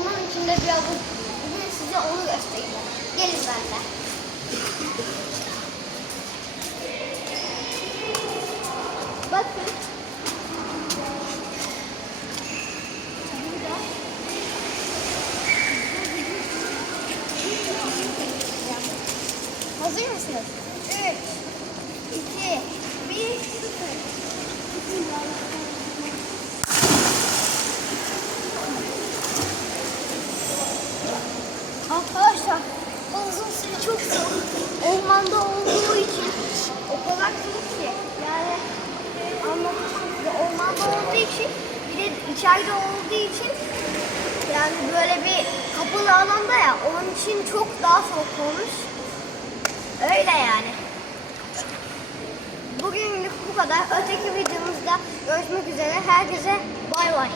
içinde bir havuz. Bugün size onu göstereceğim. Gelin benimle. Bakın. Hazır mısınız? 3, süre çok soğuk. Ormanda olduğu için o kadar soğuk ki. Yani anlatışım size ormanda olduğu için bir de içeride olduğu için yani böyle bir kapalı alanda ya onun için çok daha soğuk olmuş. Öyle yani. Bugünlük bu kadar. Öteki videomuzda görüşmek üzere. Herkese bay bay.